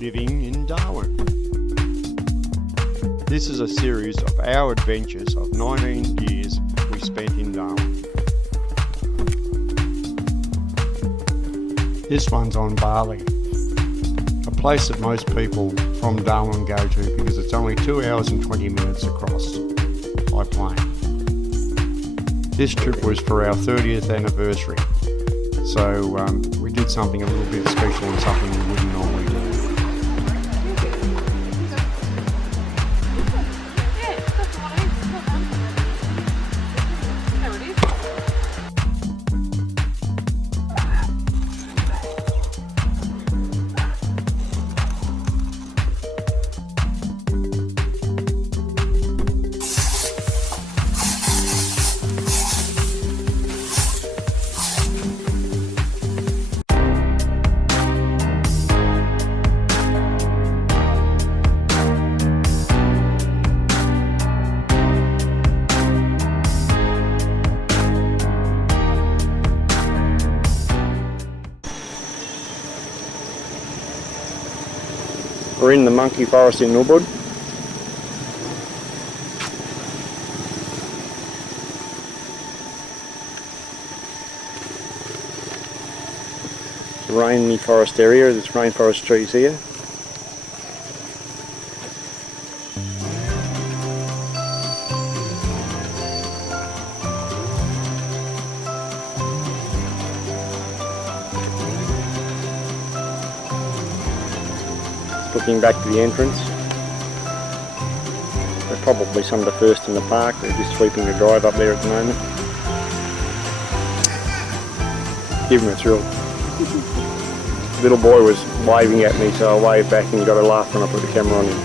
living in Darwin. This is a series of our adventures of 19 years we spent in Darwin. This one's on Bali, a place that most people from Darwin go to because it's only 2 hours and 20 minutes across by plane. This trip was for our 30th anniversary, so we did something a little bit special and something we wouldn't normally do. We're in the monkey forest in Ubud. The rainforest area, there's rainforest trees here. Looking back to the entrance, they're probably some of the first in the park. They're just sweeping the drive up there at the moment. Give them a thrill. The little boy was waving at me, so I waved back and he got a laugh when I put the camera on him.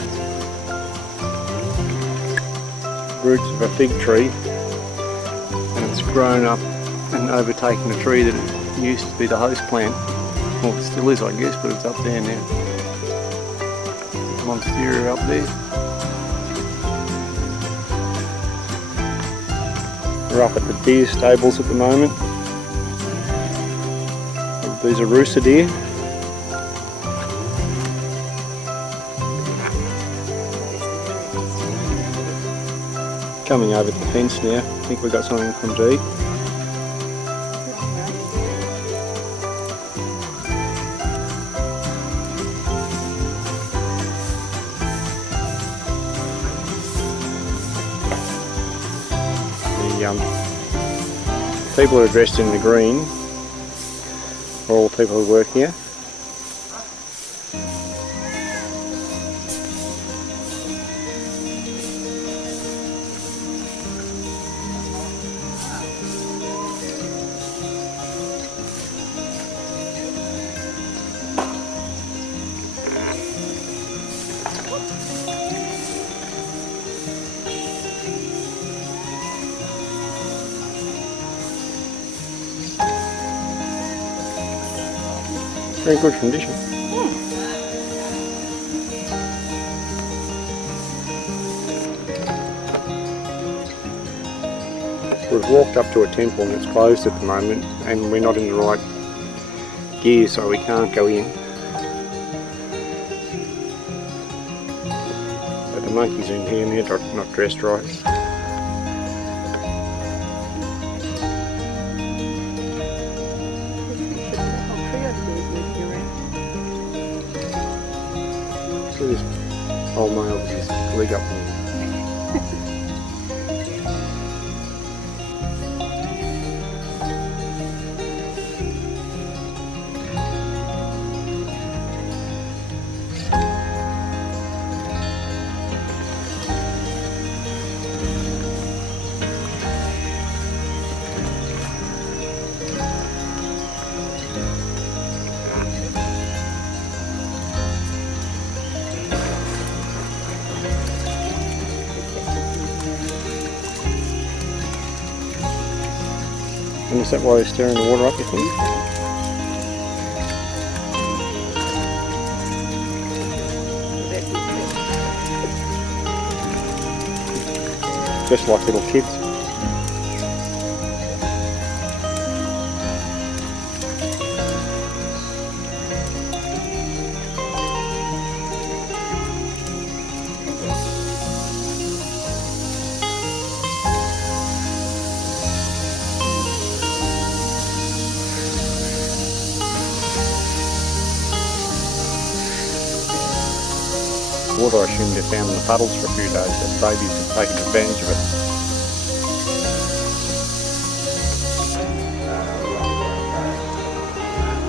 Roots of a fig tree, and it's grown up and overtaken a tree that used to be the host plant. Well, it still is, I guess, but it's up there now. Monstera up there. We're up at the deer stables at the moment. These are rooster deer. Coming over the fence now. I think we've got something from Dee. People who are dressed in the green are all the people who work here. Very good condition. We've walked up to a temple and it's closed at the moment, and we're not in the right gear, so we can't go in. But the monkeys in here and they're not dressed right. So this old male with his leg up there. And is that why they're stirring the water up, you think? Just like little kids. water, I assume they're down in the puddles for a few days, so babies have taken advantage of it.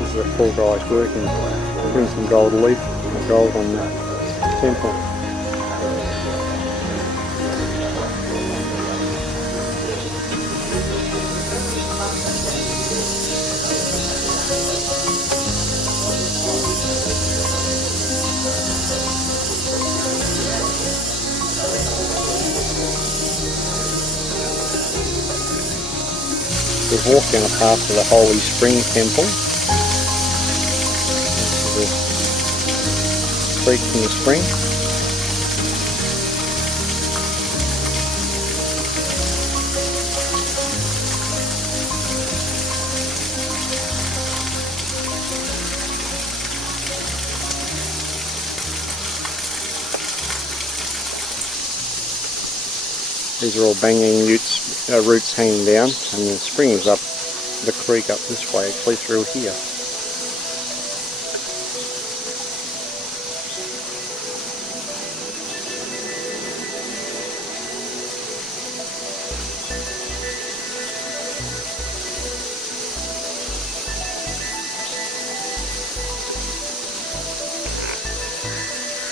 This is a poor guy's working, putting some gold leaf, gold on the temple. We've walked down a path to the Holy Spring Temple. This is a creek from the spring. These are all banging roots hanging down, and the spring is up the creek up this way, actually through here.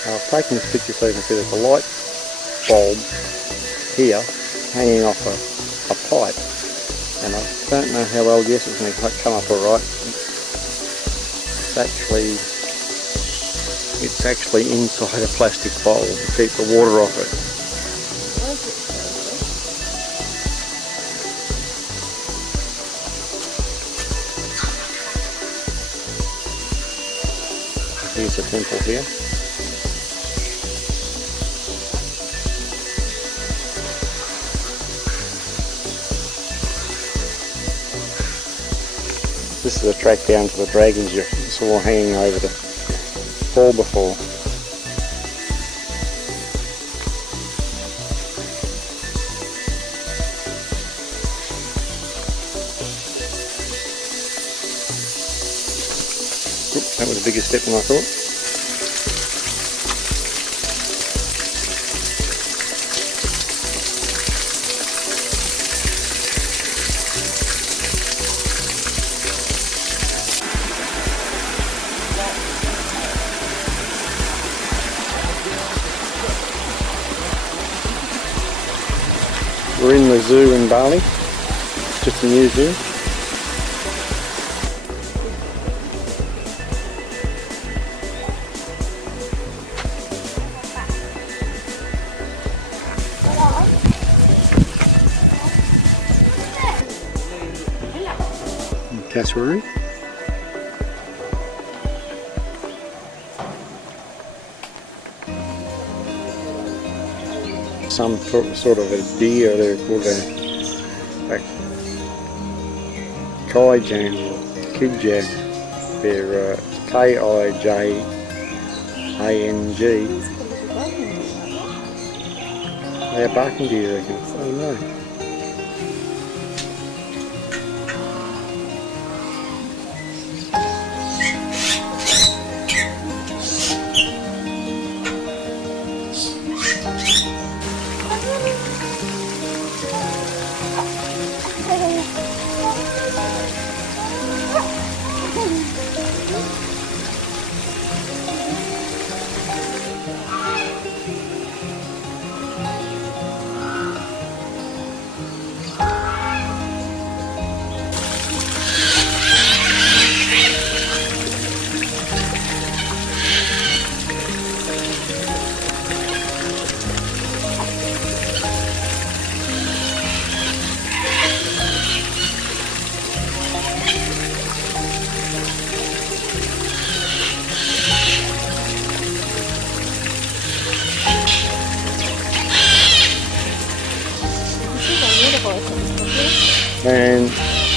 I've taken this picture so you can see there's a light bulb here hanging off a pipe, and I don't know how well, yes, it's going to come up alright. It's actually inside a plastic bowl to keep the water off it. Here's the temple here. This is a track down to the dragons you saw hanging over the fall before. Oops, that was a bigger step than I thought. We're in the zoo in Bali, just a new zoo. Cassowary. Some sort of a deer, they're called a Kijang or Kijang. They're Kijang. They are barking deer, I reckon. Oh no. And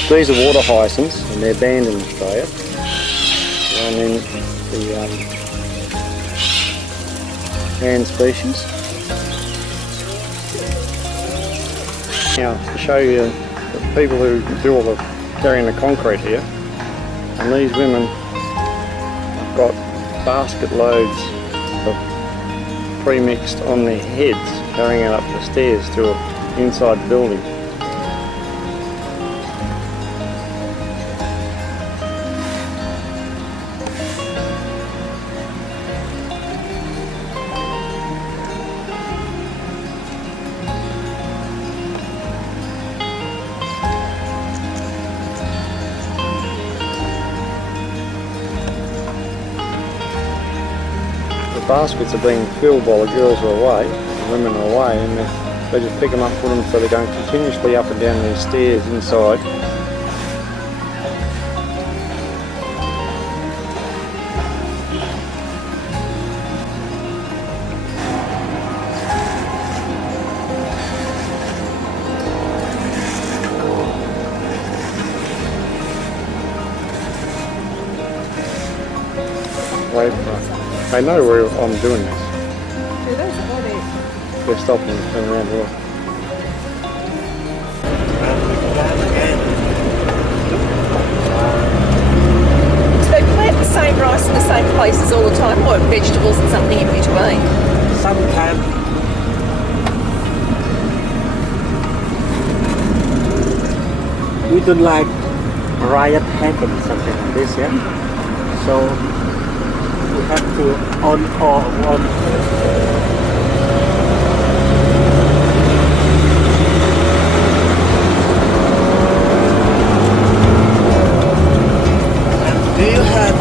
these are water hyacinths, and they're banned in Australia. And then the banned species. Now to show you the people who do all the carrying the concrete here, and these women have got basket loads of pre-mixed on their heads, carrying it up the stairs to an inside building. Baskets are being filled while the girls are away, the women are away, and they just pick them up, put them, so they're going continuously up and down these stairs inside. They know where I'm doing this. They're stopping and turning around here. Do they plant the same rice in the same places all the time, or vegetables and something in between? Sometimes we don't like riot happen something like this, yeah. So we have to on. Do you have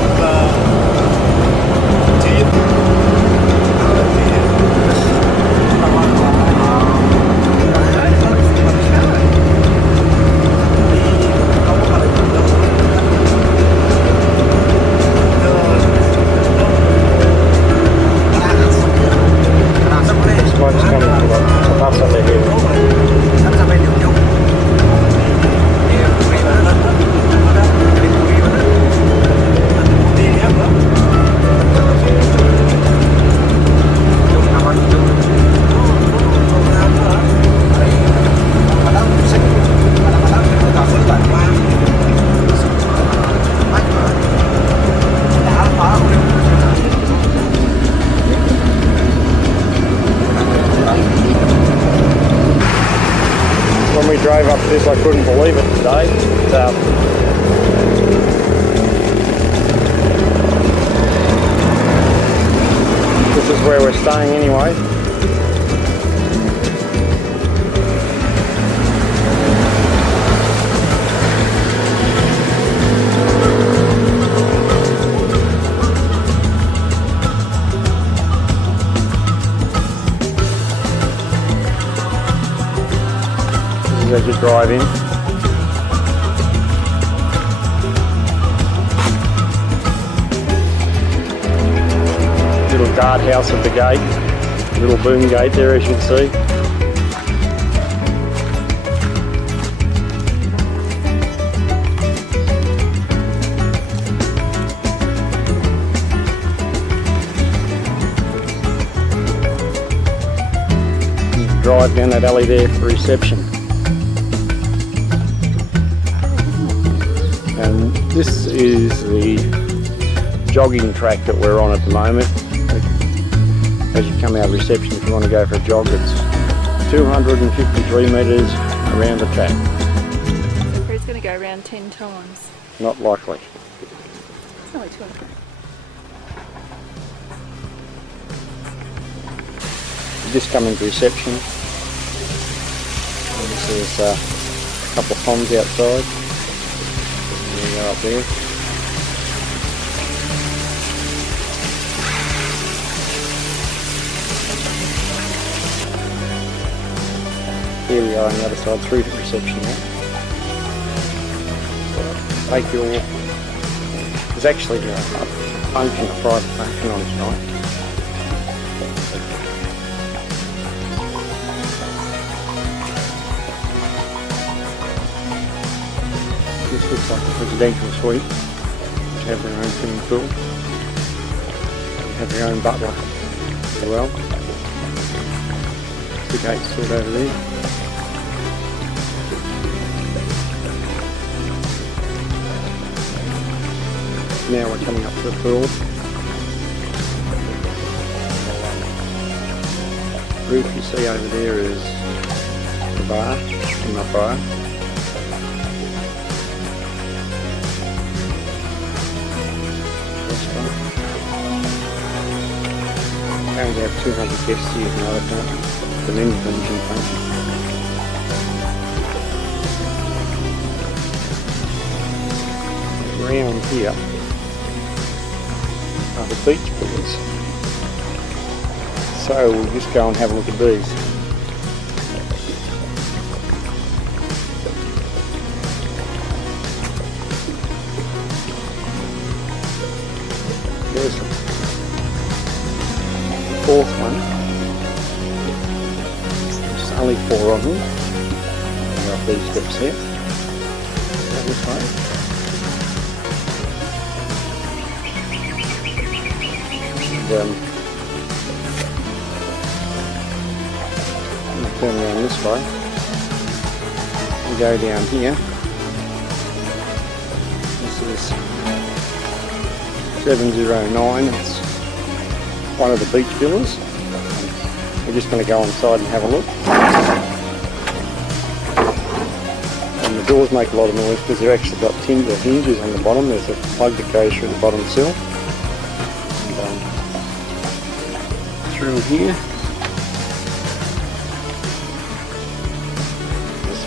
When we drove up this, I couldn't believe it today. This is where we're staying anyway. As you drive in. Little guard house at the gate, little boom gate there as you can see. You drive down that alley there for reception. And this is the jogging track that we're on at the moment. As you come out of reception, if you want to go for a jog, it's 253 metres around the track. So it's going to go around 10 times. Not likely. It's only 200. You just come into reception. And there's a couple of ponds outside. There you go up there. Here we are on the other side through the reception now. Take your walk. There's actually a function, a private function on tonight. This looks like a presidential suite. You have their own swimming pool. You have your own butler as well. The gate's sort over there. Now we're coming up to the pool. roof you see over there is the bar, not bar. Apparently have 200 guests here tonight, the men's dungeon function. Around here are the beach villas. So we'll just go and have a look at these. There's the fourth one. There's only 4 of them. There are these steps here. That this way. And, turn around this way and go down here. This is 709, it's one of the beach villas. We're just going to go inside and have a look. And the doors make a lot of noise because they've actually got timber hinges on the bottom. There's a plug that goes through the bottom sill. And, through here.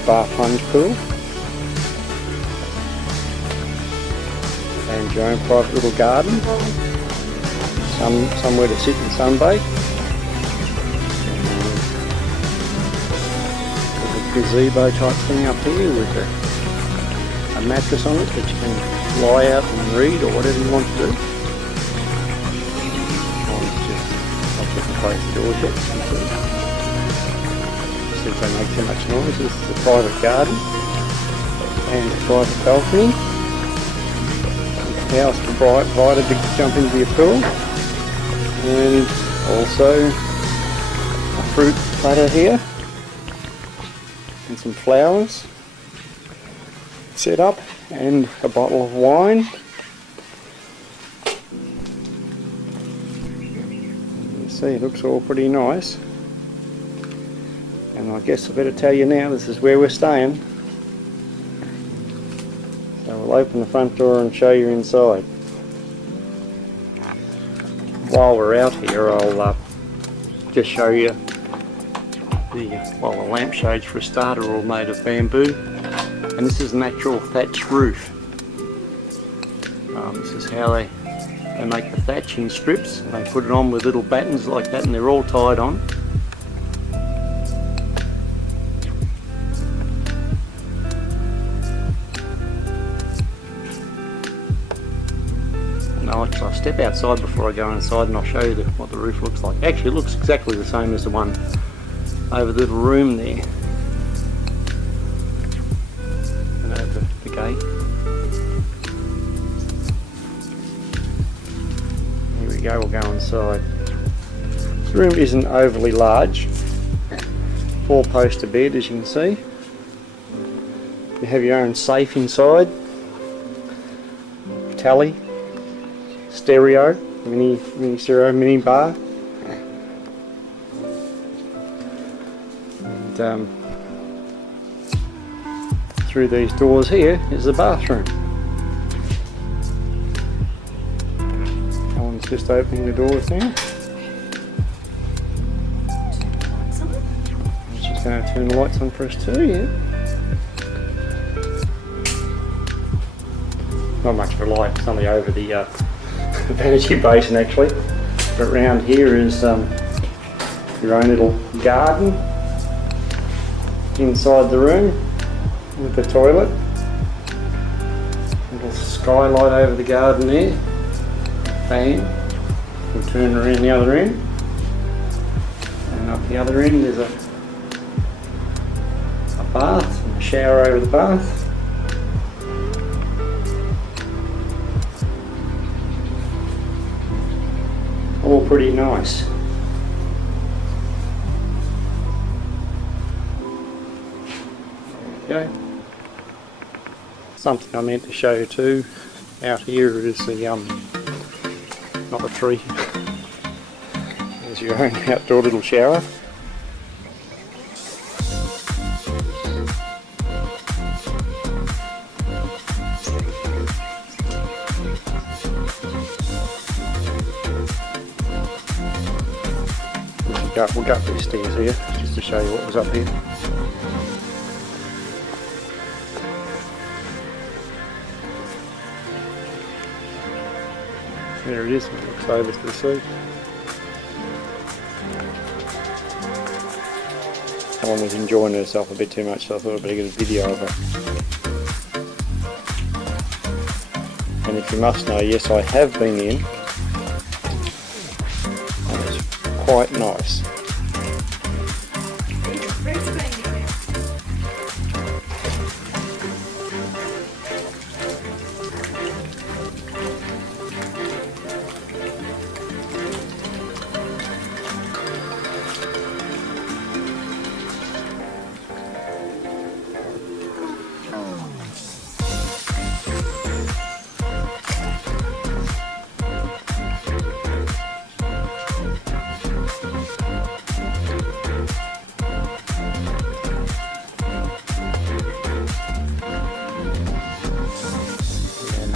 Spa plunge pool and your own private little garden, somewhere to sit and sunbathe. There's a gazebo type thing up here with a mattress on it that you can lie out and read or whatever you want to do. I'll check and close the door shut. See if they make too much noise. This is a private garden and a private balcony. The house provided to jump into your pool, and also a fruit platter here and some flowers set up and a bottle of wine. You see, it looks all pretty nice. And I guess I better tell you now, this is where we're staying. So we'll open the front door and show you inside. While we're out here, I'll just show you the lampshades for a starter are all made of bamboo. And this is a natural thatch roof. This is how they make the thatch in strips. They put it on with little battens like that and they're all tied on. I'll step outside before I go inside and I'll show you what the roof looks like. Actually it looks exactly the same as the one over the little room there. And over the gate. Here we go, we'll go inside. The room isn't overly large. 4-poster bed as you can see. You have your own safe inside. Tally. Stereo, mini stereo, mini bar, and through these doors here is the bathroom. One's just opening the doors now. She's going to turn the lights on for us too, yeah. Not much of a light, it's only over the vanity basin actually, but round here is your own little garden inside the room with the toilet, little skylight over the garden there, fan, we'll turn around the other end, and up the other end there's a bath and a shower over the bath. All pretty nice. Okay. Something I meant to show you too out here is the not the tree. There's your own outdoor little shower. We'll go up these stairs here just to show you what was up here. There it is, it looks over to the sea. Helen was enjoying herself a bit too much, so I thought I'd better get a video of her. And if you must know, yes, I have been in, and it's quite nice.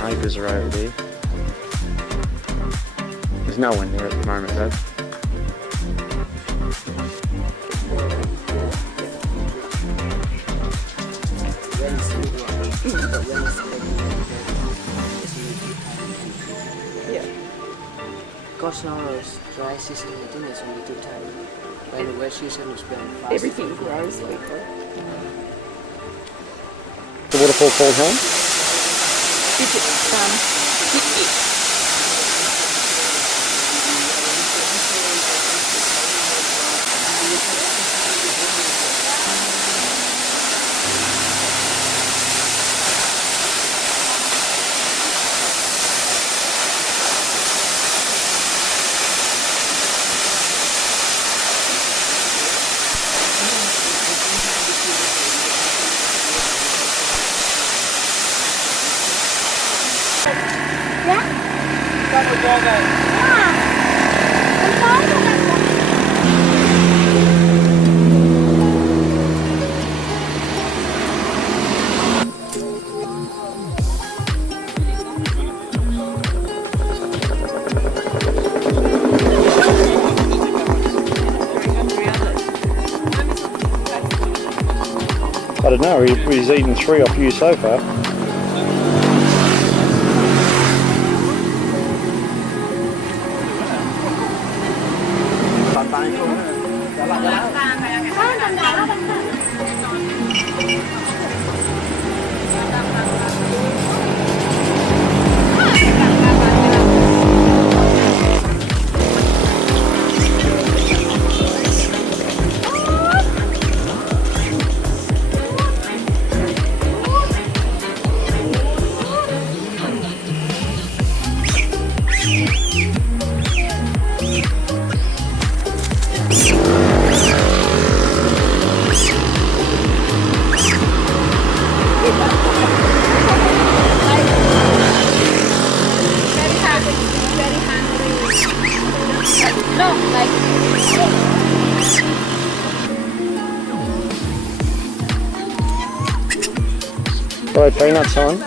Neighbours are over there. There's no one there at the moment though. Because now it's dry season, I think it's only too tight. When the wet season is very fast. Everything grows quickly. The waterfall called home? I don't know, he's eaten 3 off you so far. Throw peanuts on.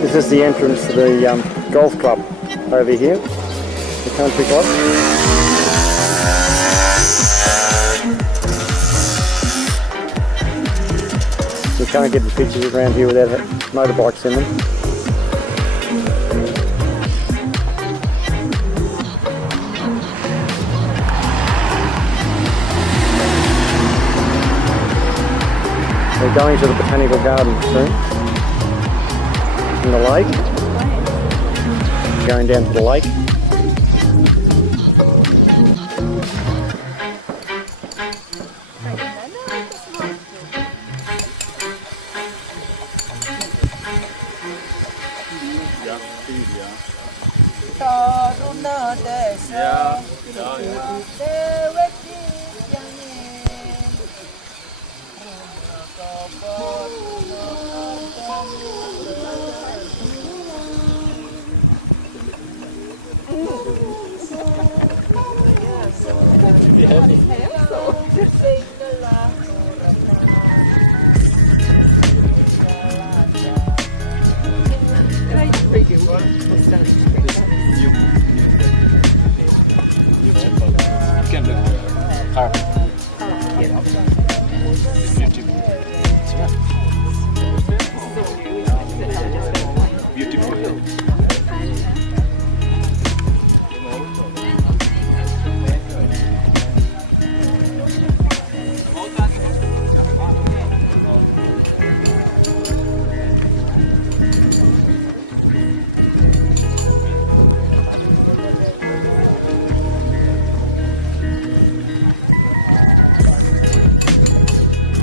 This is the entrance to the golf club over here, the country club. You can't get the pictures around here without motorbikes in them. We're going to the botanical garden soon. In the lake. Going down to the lake.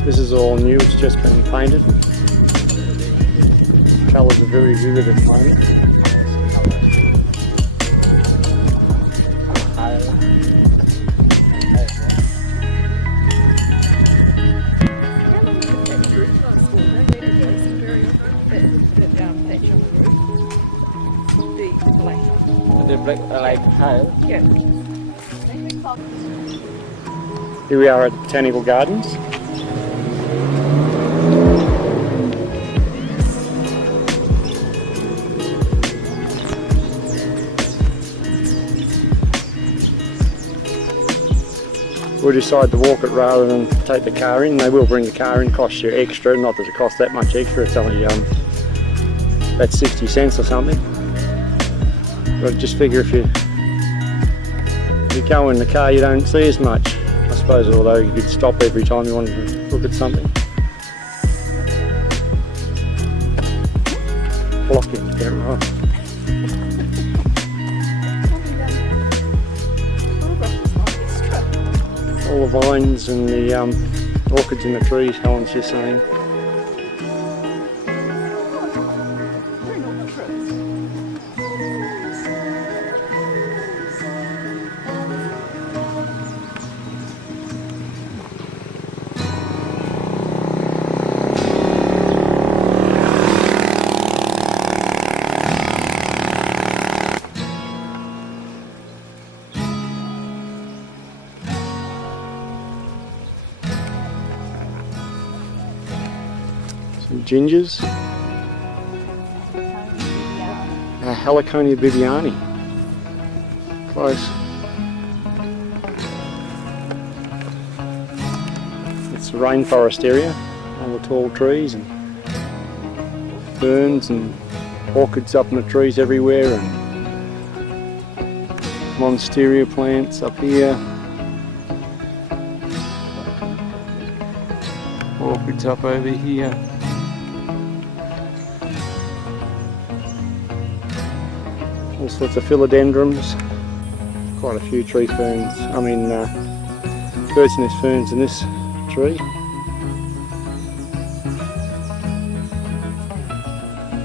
This is all new, it's just been painted. Colours are very vivid at the moment. The black like tile. Yeah. Here we are at the Botanical Gardens. We decided to walk it rather than take the car in. They will bring the car in, cost you extra, not that it costs that much extra, it's only about 60 cents or something. But just figure if you go in the car you don't see as much. I suppose, although you could stop every time you wanted to look at something. Blocking, get it right. All the vines and the orchids in the trees, Helen's just saying. Some gingers. Heliconia Viviani. Close. It's a rainforest area, all the tall trees and ferns and orchids up in the trees everywhere, and monstera plants up here. Orchids up over here. All sorts of philodendrons, quite a few tree ferns, bird's nest ferns in this tree.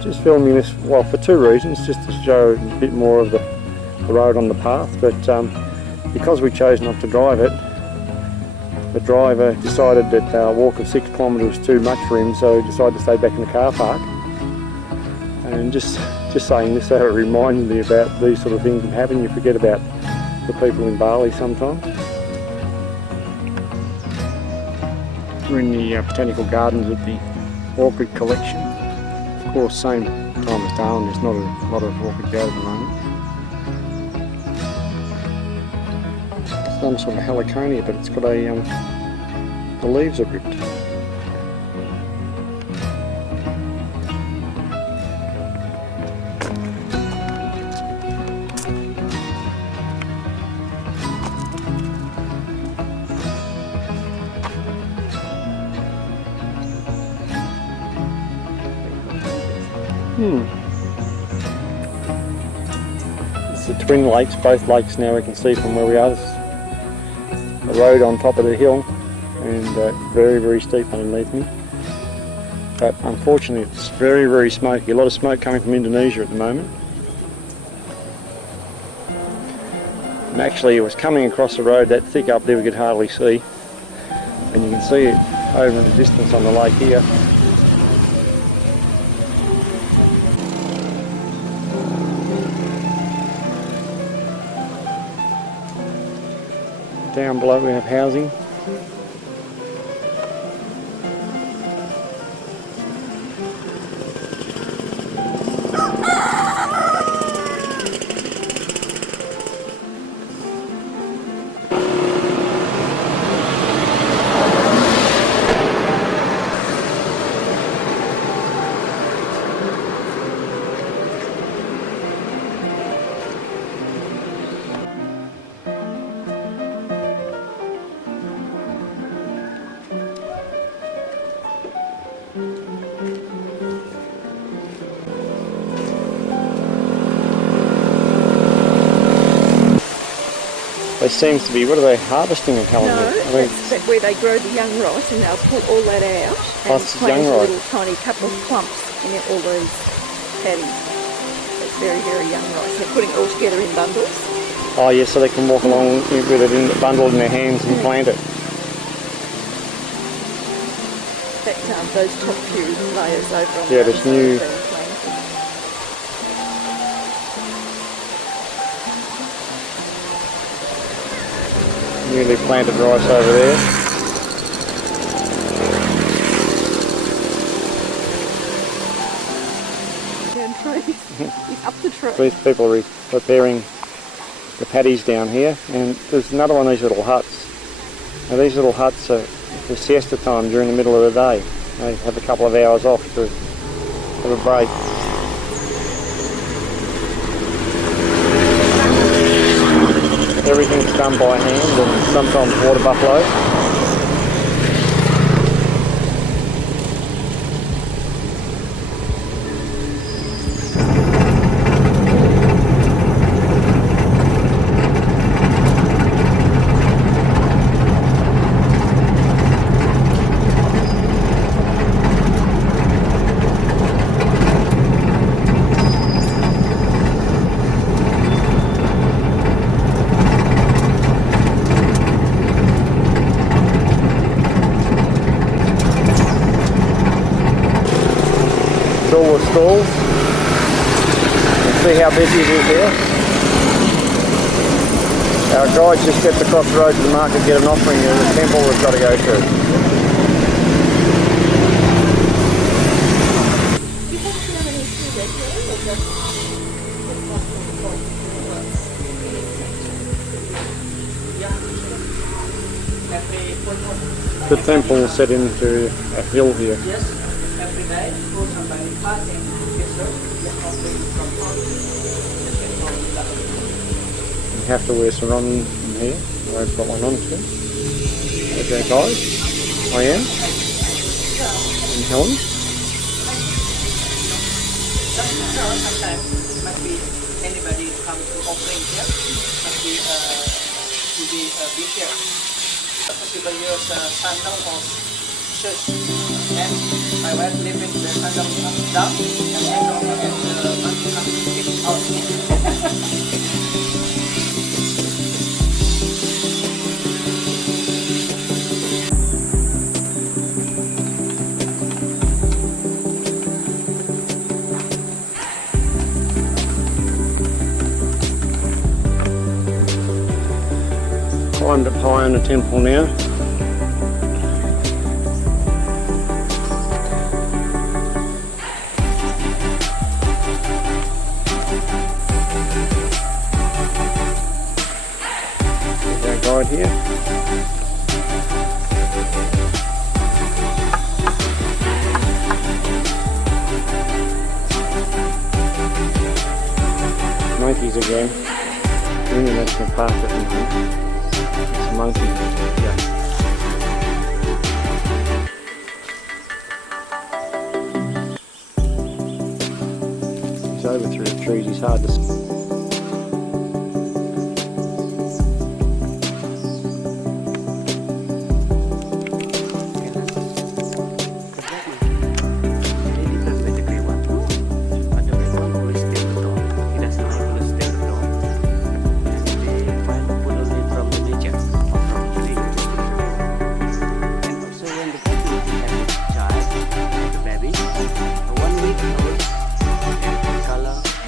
Just filming this, well, for two reasons, just to show a bit more of the road on the path, but because we chose not to drive it, the driver decided that our walk of 6 kilometres was too much for him, so he decided to stay back in the car park. And just saying this, so it reminded me about these sort of things that happen. You forget about the people in Bali sometimes. We're in the Botanical Gardens at the orchid collection. Of course, same time as Darwin, there's not a lot of orchids out at the moment. Some sort of heliconia, but it's got the leaves are ripped. It's the twin lakes, both lakes now we can see from where we are. There's a road on top of the hill and very, very steep underneath me. But unfortunately it's very, very smoky. A lot of smoke coming from Indonesia at the moment. And actually it was coming across the road that thick up there we could hardly see. And you can see it over in the distance on the lake here. Down below we have housing. They seems to be, what are they, harvesting of Helen? No, that's where they grow the young rice, and they'll pull all that out and it's plant young a rice. little tiny couple of clumps in all those paddies. It's very, very young rice. They're putting it all together in bundles. Oh yeah, so they can walk along with it in bundled in their hands and plant it. That, those top few layers over on Yeah, the there's other new- side have been planted. Newly planted rice over there. Down trees. He's up the tree. These people are preparing the paddies down here, and there's another one of these little huts. Now these little huts are for siesta time during the middle of the day. They have a couple of hours off to have a break. Everything's done by hand and sometimes water buffalo. All the stalls. See how busy it is here. Our guide just stepped across the road to the market to get an offering in the temple we've got to go through. The temple is set into a hill here. Every day, for somebody passing, You have to wear sarong in here. I've got one on too. Okay guys, I am. And Helen. sometimes must be anybody come to offering here, must be be here. Possible use sandal or shoes, and my wife leaving the sandal down, and I don't get the money come out. Climbed up high on the temple now. There's our guide here. Monkeys again. International Park at the moment. Monkey. Yeah. He's over through the trees, he's hard to see.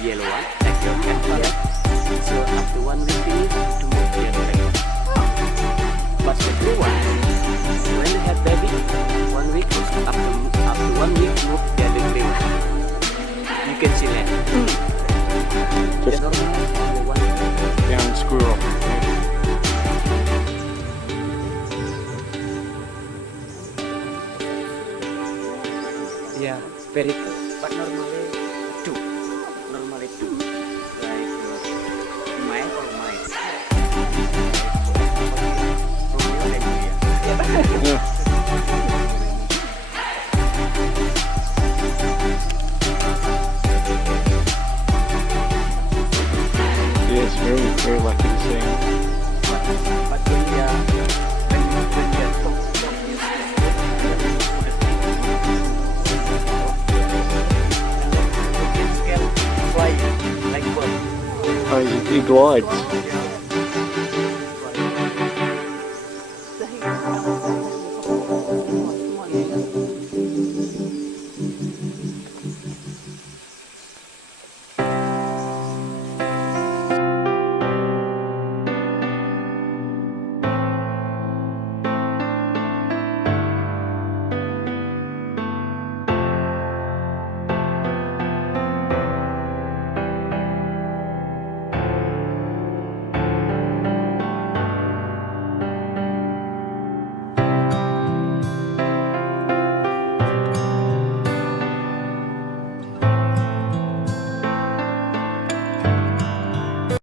Yellow one, like your cat. Very lucky to see him. But when we are fly like bird. Oh, he glides.